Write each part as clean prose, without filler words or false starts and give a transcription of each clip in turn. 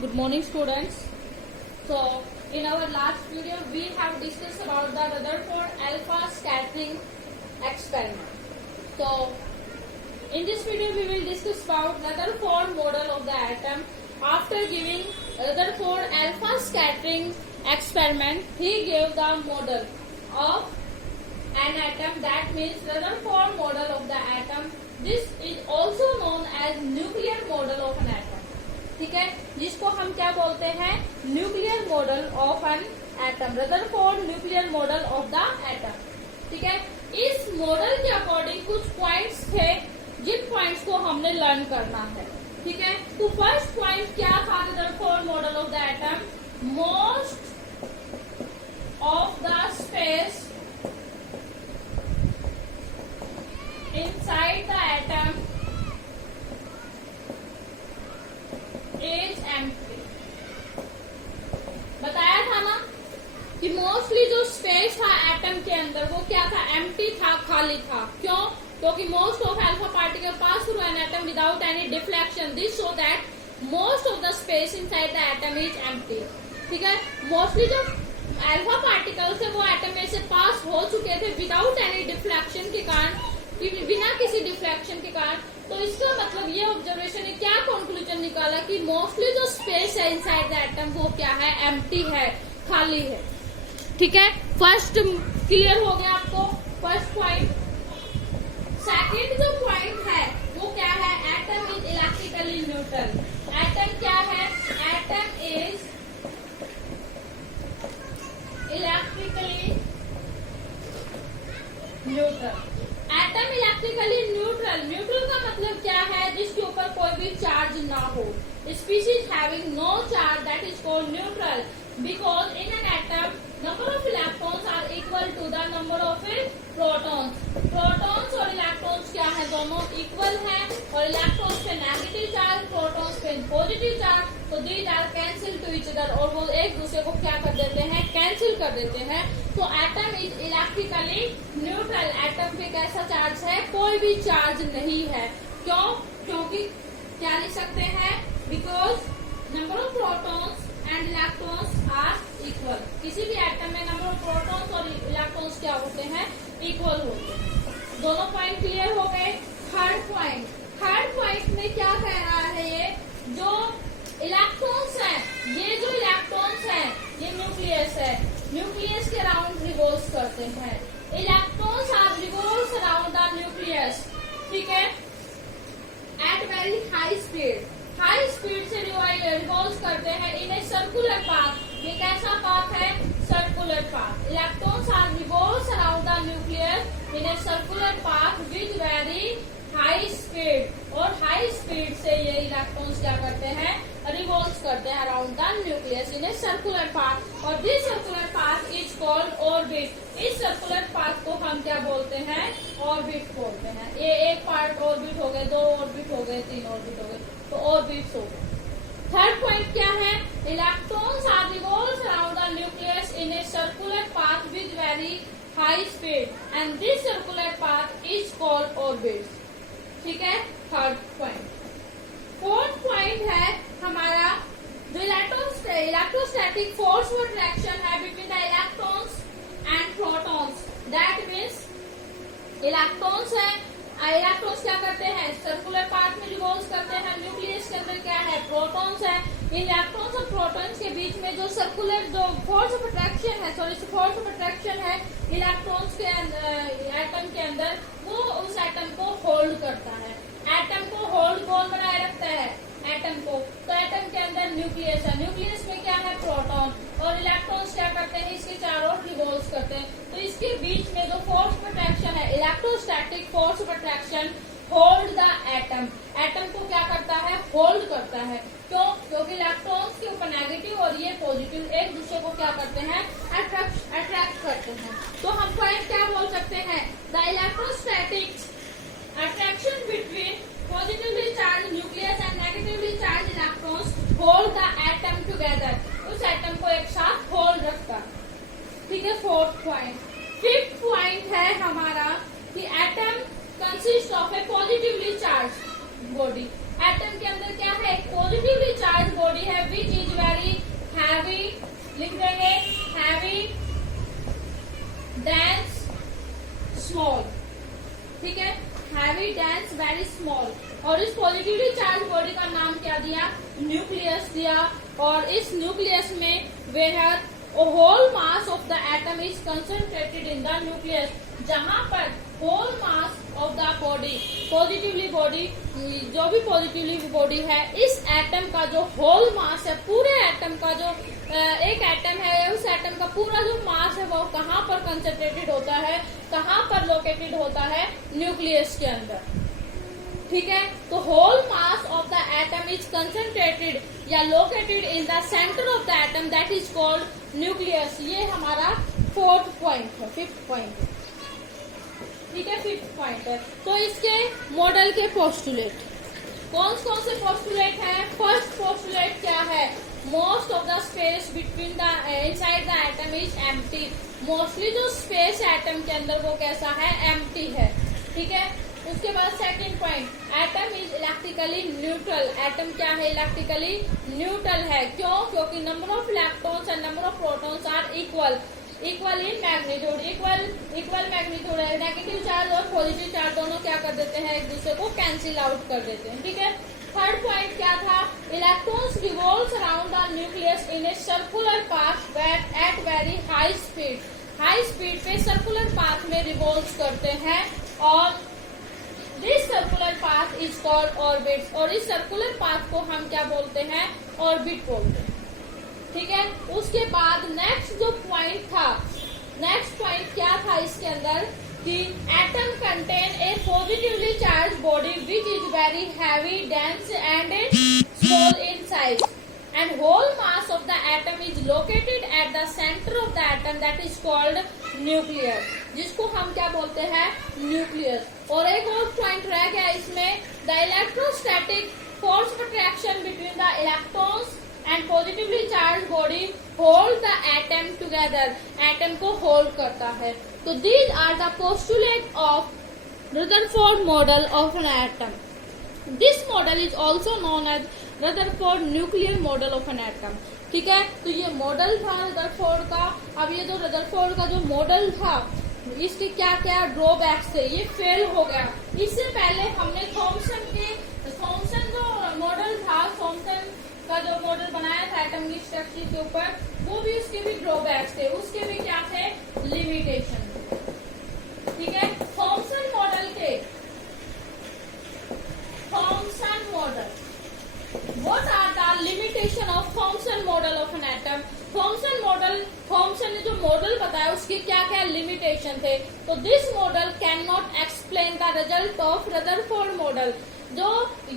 Good morning, students. So, in our last video, we have discussed about the Rutherford alpha scattering experiment. So, in this video, we will discuss about Rutherford model of the atom. After giving Rutherford alpha scattering experiment, he gave the model of an atom. That means Rutherford model of the atom. This is also known as nuclear model of an atom. ठीक है, जिसको हम क्या बोलते हैं, nuclear model of an atom, Rutherford nuclear model of the atom. ठीक है, इस मॉडल के अकॉर्डिंग कुछ पॉइंट्स थे जिन पॉइंट्स को हमने लर्न करना है. ठीक है, तो फर्स्ट पॉइंट क्या था Rutherford model of the atom? Most of the space inside the atom is empty. बताया था ना कि मोस्टली जो स्पेस था एटम के अंदर वो क्या था, एम्प्टी था, खाली था. क्यों? क्योंकि most of alpha particle pass through an atom without any deflection. This show that most of the space inside the atom is empty. ठीक है, मोस्टली जो अल्फा पार्टिकल्स थे वो एटम में से पास हो चुके थे विदाउट एनी डिफ्लेक्शन के कारण, बिना किसी डिफ्लेक्शन के कारण. तो इसका मतलब ये ऑब्जर्वेशन ने क्या कंक्लूजन निकाला कि मोस्टली जो स्पेस है इनसाइड द एटम वो क्या है, एम्प्टी है, खाली है. ठीक है, फर्स्ट क्लियर हो गया आपको फर्स्ट पॉइंट. सेकंड जो पॉइंट है वो क्या है, atom is electrically neutral. Atom क्या है, atom is electrically neutral. Atom electrically neutral. Neutral का मतलब क्या है, जिसके ऊपर कोई भी चार्ज ना हो. Species having no charge, that is called neutral. Because in an atom number of electrons are equal to the number of protons. Protons और इलेक्ट्रॉन्स क्या है, दोनों इक्वल हैं. और इलेक्ट्रॉन्स पे नेगेटिव चार्ज, प्रोटॉन्स पे पॉजिटिव चार्ज. तो these are cancel to each other, और वो एक दूसरे को क्या कर देते हैं, कैंसिल कर देते हैं. तो atom is electrically neutral. Atom पे कैसा चार्ज है, कोई भी चार्ज नहीं है. क्यों? क्योंकि क्या लिख सकते हैं, because number of protons and electrons are equal. किसी भी एटम में नंबर ऑफ प्रोटॉन्स और इलेक्ट्रॉन्स क्या होते हैं, इक्वल होते हैं. दोनों पॉइंट क्लियर हो गए. थर्ड पॉइंट में क्या कह रहा है, ये जो इलेक्ट्रॉन्स हैं, ये जो इलेक्ट्रॉन्स हैं ये न्यूक्लियस है. न्यूक्लियस के अराउंड रिवॉल्व करते हैं. Electrons are revolve around the nucleus. ठीक है, at very high speed. High speed से रिवॉल्व करते हैं इन ए सर्कुलर पाथ. ये कैसा पाथ है, circular path. Electrons are revolve around the nucleus in a circular path with very high speed. और high speed से ये इलेक्ट्रॉन्स क्या करते हैं, रिवॉल्व करते हैं around the nucleus in a circular path. और this circular path is called orbit. इस सर्कुलर पाथ को हम क्या बोलते हैं, ऑर्बिट बोलते हैं. ये एक पार्ट ऑर्बिट हो गए, दो ऑर्बिट हो गए, तीन ऑर्बिट हो गए, तो ऑर्बिट्स हो गए. थर्ड पॉइंट क्या है, electrons are revolve around the nucleus in a circular path with very high speed and this circular path is called orbit. ठीक है, थर्ड पॉइंट. फोर्थ पॉइंट है हमारा जो इलेक्ट्रोस्टैटिक फोर्स ऑफ अट्रैक्शन है between the electrons and protons. That means electrons है, electrons क्या करते हैं, सर्कुलर पाथ में रिवॉल्व करते हैं. न्यूक्लियस के अंदर क्या है, प्रोटॉन्स है. इलेक्ट्रॉन्स और प्रोटॉन्स के बीच में जो सर्कुलर जो फोर्स ऑफ अट्रैक्शन है, फोर्स ऑफ अट्रैक्शन है इलेक्ट्रॉन्स के एटम के अंदर, वो उस एटम को होल्ड करता है. एटम को होल्ड कौन बनाए रखता है, एटम को. तो एटम के अंदर न्यूक्लियस है. न्यूक्लियस में क्या है, प्रोटॉन. और इलेक्ट्रॉन्स क्या करते हैं, इसके चारों रिवॉल्व करते हैं. तो इसके बीच में जो फोर्स ऑफ अट्रैक्शन है, electrostatic force of attraction hold the atom. Atom को क्या करता है, होल्ड करता है. क्यों? क्योंकि इलेक्ट्रॉन्स के ऊपर नेगेटिव और ये पॉजिटिव एक दूसरे को क्या करते हैं, अट्रैक्ट करते हैं. तो हम पॉइंट क्या बोल सकते हैं, the electrostatic attraction between positively charge nucleus and negatively charge electrons hold the atom together. उस एटम को एक साथ होल्ड रखता. ठीक है, फोर्थ पॉइंट. फिफ्थ पॉइंट है हमारा कि atom consist of A positively charge body. Atom के अंदर क्या है, एक पॉजिटिवली चार्ज बॉडी है विच दिया, न्यूक्लियस दिया, और इस न्यूक्लियस में where whole mass of the atom is concentrated in the nucleus, जहां पर whole mass of the body, positively body, जो भी पॉजिटिवली बॉडी है, इस एटम का जो होल मास है, पूरे एटम का जो एक एटम है, उस एटम का पूरा जो मास है वो कहाँ पर कंसंट्रेटेड होता है, कहाँ पर लोकेटेड होता है, न्यूक्लियस के अंदर। ठीक है, तो whole mass of the atom is concentrated या located in the centre of the atom, that is called nucleus. ये हमारा फोर्थ पॉइंट है, फिफ्थ पॉइंट है। ठीक है, फिफ्थ पॉइंट है। तो इसके मॉडल के पोस्टुलेट कौन कौन से पोस्टुलेट है? फर्स्ट पोस्टुलेट क्या है? Most of the space between the inside the atom is empty. Mostly जो स्पेस एटम के अंदर वो कैसा है? एम्प्टी है। ठीक है, उसके बाद second point, atom is electrically neutral. Atom क्या है? इलेक्ट्रिकली न्यूट्रल है। क्यों? क्योंकि number of electrons and number of protons are equal in magnitude. Equal magnitude है। नेगेटिव चार्ज और पॉजिटिव चार्ज दोनों क्या कर देते हैं? एक दूसरे को कैंसिल आउट कर देते हैं। ठीक है, थर्ड पॉइंट क्या था? Electrons revolves around the nucleus in a circular path at very high speed. High speed पे सर्कुलर पाथ में रिवॉल्व करते हैं, और this circular path is called orbit. और इस सर्कुलर पाथ को हम क्या बोलते हैं? ऑर्बिट बोलते हैं। ठीक है, उसके बाद नेक्स्ट जो पॉइंट था, नेक्स्ट पॉइंट क्या था इसके अंदर कि atom contain a positively charge body which is very heavy, dense and small in size, and whole mass of the atom is located at the centre of the atom, that is called nucleus, जिसको हम क्या बोलते हैं? Nucleus. और एक और point रह गया इसमें, the electrostatic force attraction between the electrons and positively charge body hold the atom together. Atom को होल्ड करता है। तो these are the postulate of Rutherford model of an atom. This model is also known as Rutherford nuclear model of an atom. ठीक है, तो ये model था Rutherford का। अब ये जो रदरफोर्ड का जो मॉडल था, इसके क्या क्या ड्रॉबैक्स थे? ये फेल हो गया। इससे पहले हमने थॉमसन जो मॉडल था, थॉमसन का जो मॉडल बनाया था एटम की स्ट्रक्चर के ऊपर, वो भी उसके भी ड्रॉबैक्स थे, उसके भी क्या थे? लिमिटेशन। ठीक है, Thomson model what are the limitation of Thomson model of an atom? Thomson ने जो मॉडल बताया उसके क्या क्या लिमिटेशन थे? तो this model can not explain the result of Rutherford model.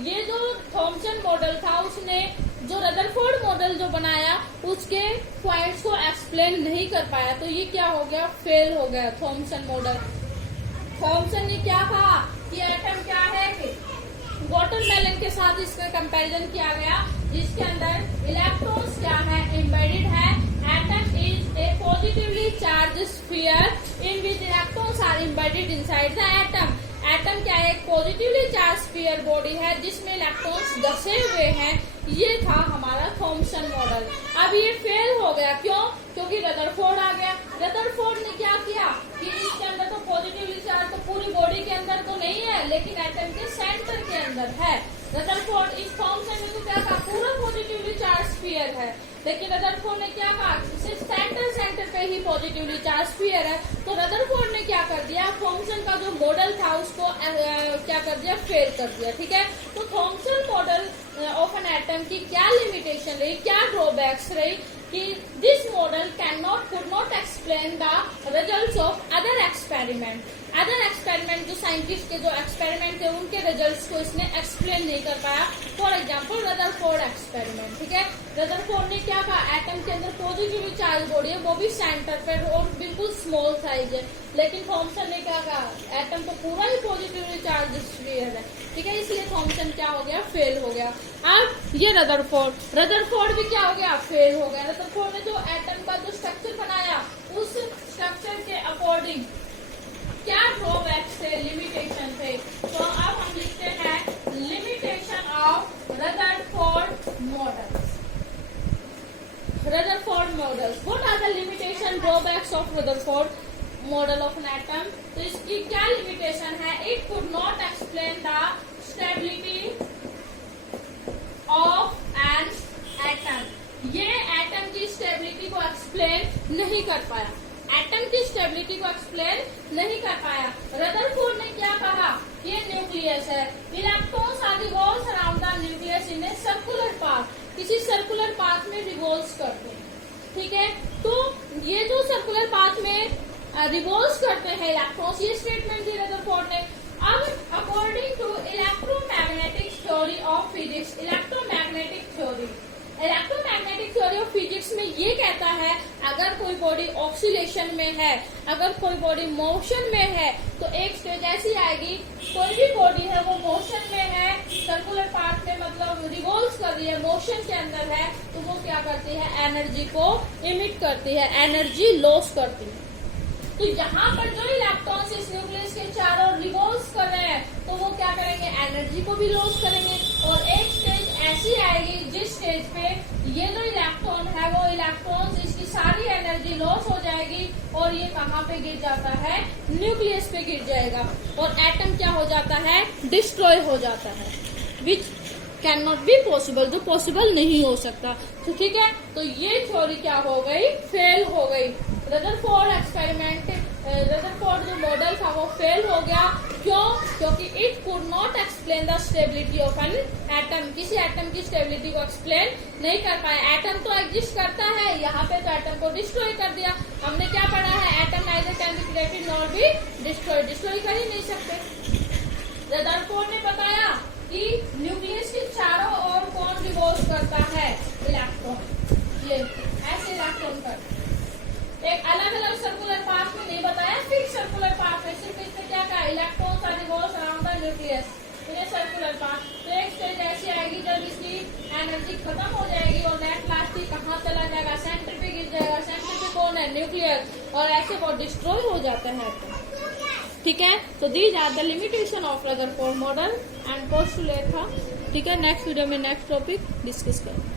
ये जो थॉमसन मॉडल था, उसने जो रदरफोर्ड मॉडल जो बनाया उसके पॉइंट्स को एक्सप्लेन नहीं कर पाया, तो ये क्या हो गया? फेल हो गया थॉमसन मॉडल। थॉमसन ने क्या कहा कि एटम क्या है? वाटरमेलन के साथ इसका कंपैरिजन किया गया, जिसके अंदर इलेक्ट्रॉन्स क्या है? एम्बेडेड है। Atom is a positively charge sphere in which electrons are embedded inside the atom. Atom क्या है? एक पॉजिटिवली चार्ज स्फीयर बॉडी है जिसमें इलेक्ट्रॉन्स धसे हुए हैं। ये था हमारा थॉमसन मॉडल। अब ये फेल हो गया। क्यों? क्योंकि रदरफोर्ड आ गया। रदरफोर्ड ने क्या किया कि इसके अंदर तो पॉजिटिवली चार्ज तो पूरी बॉडी के अंदर तो नहीं है, लेकिन एटम के सेंटर के अंदर है। रदरफोर्ड इस थॉमसन ने तो क्या कहा? पूरा पॉजिटिवली चार्ज स्फीयर है, लेकिन रदरफोर्ड ने क्या कहा? सिर्फ सेंटर पे ही पॉजिटिवली चार्ज स्फीयर है। तो रदरफोर्ड ने क्या कर दिया? थॉमसन का जो मॉडल था उसको क्या कर दिया? फेल कर दिया। ठीक है, तो Thompson model of an atom की क्या लिमिटेशन रही, क्या ड्रॉबैक्स रही कि this model could not explain the results of other experiment. जो साइंटिस्ट के जो एक्सपेरिमेंट थे उनके रिजल्ट्स को इसने एक्सप्लेन नहीं कर पाया। For example Rutherford experiment. ठीक है, रदरफोर्ड ने क्या कहा? एटम के अंदर पॉजिटिवली चार्ज बॉडी है, वो भी सेंटर पे और बिल्कुल स्मॉल साइज है, लेकिन थॉमसन ने क्या कहा? एटम तो पूरा ही पॉजिटिवली चार्ज स्फीयर है। ठीक है, इसलिए थॉमसन क्या हो गया? फेल हो गया। अब ये रदरफोर्ड भी क्या हो गया? फेल हो गया। रदरफोर्ड ने जो एटम का जो स्ट्रक्चर बनाया, उस स्ट्रक्चर के अकॉर्डिंग क्या ड्रॉबैक्स थे, लिमिटेशन थे? तो अब हम लिखते हैं limitation of Rutherford models. What are the limitation drawbacks of Rutherford model of an atom? तो इसकी क्या लिमिटेशन है? It could not explain the stability of explain नहीं कर पाया, एटम की स्टेबिलिटी को एक्सप्लेन नहीं कर पाया। रदरफोर्ड ने क्या कहा, ये न्यूक्लियस है, electrons are revolves around the nucleus in a circular path, किसी सर्कुलर पाथ में रिवॉल्व्स करते हैं, ठीक है। तो ये जो सर्कुलर पाथ में रिवॉल्व्स करते हैं इलेक्ट्रॉन्स, ये स्टेटमेंट दी रदरफोर्ड ने। अब according to electromagnetic theory of physics, electromagnetic theory of physics में ये कहता है अगर कोई बॉडी ऑक्सीलेशन में है, अगर कोई बॉडी मोशन में है, तो एक स्टेज ऐसी आएगी, कोई भी बॉडी है वो मोशन में है, सर्कुलर पाथ में मतलब रिवॉल्व कर रही है, मोशन के अंदर है, तो वो क्या करती है, एनर्जी को इमिट करती है, एनर्जी लॉस करती है। तो यहाँ पर जो इलेक्ट्रॉन्स इस न्यूक्लियस के चारों रिवॉल्व कर रहे हैं, तो वो क्या करेंगे, एनर्जी को भी लॉस करेंगे। और एक स्टेज ऐसी आएगी जिस स्टेज पे ये जो इलेक्ट्रॉन है वो इलेक्ट्रॉन्स इसकी सारी एनर्जी लॉस हो जाएगी और ये कहाँ पे गिर जाता है, न्यूक्लियस पे गिर जाएगा और एटम क्या हो जाता है, डिस्ट्रॉय हो जाता है, which can not be possible, जो पॉसिबल नहीं हो सकता। तो ठीक है, तो ये थ्योरी क्या हो गई, फेल हो गई। रदरफोर्ड एक्सपेरिमेंट, रदरफोर्ड जो मॉडल था वो फेल हो गया। क्यों? क्योंकि it could not explain the stability of an atom, किसी एटम की स्टेबिलिटी को एक्सप्लेन नहीं कर पाया। एटम तो एग्जिस्ट करता है, यहाँ पे तो एटम को डिस्ट्रॉय कर दिया। हमने क्या पढ़ा है, atom neither can be created nor be destroy, destroy कर ही नहीं सकते। रदरफोर्ड ने बताया कि न्यूक्लियस के चारों ओर कौन रिवॉल्व करता है, इलेक्ट्रॉन, ये ऐसे इलेक्ट्रॉन करता है। एक अलग अलग सर्कुलर पाथ में नहीं बताया, फिक्स सर्कुलर पाथ में, सिर्फ इसमें क्या कहा, electrons are revolves around the nucleus in a circular path. तो एक स्टेज ऐसी आएगी जब इसकी एनर्जी खत्म हो जाएगी और नेट लास्ट ही कहाँ चला जाएगा, सेंटर पे गिर जाएगा। सेंटर पे कौन है, न्यूक्लियस, और ऐसे वो डिस्ट्रॉय हो जाता है। ठीक है, तो these are the limitation of Rutherford model and postulate था। ठीक है, नेक्स्ट वीडियो में नेक्स्ट टॉपिक डिस्कस करेंगे।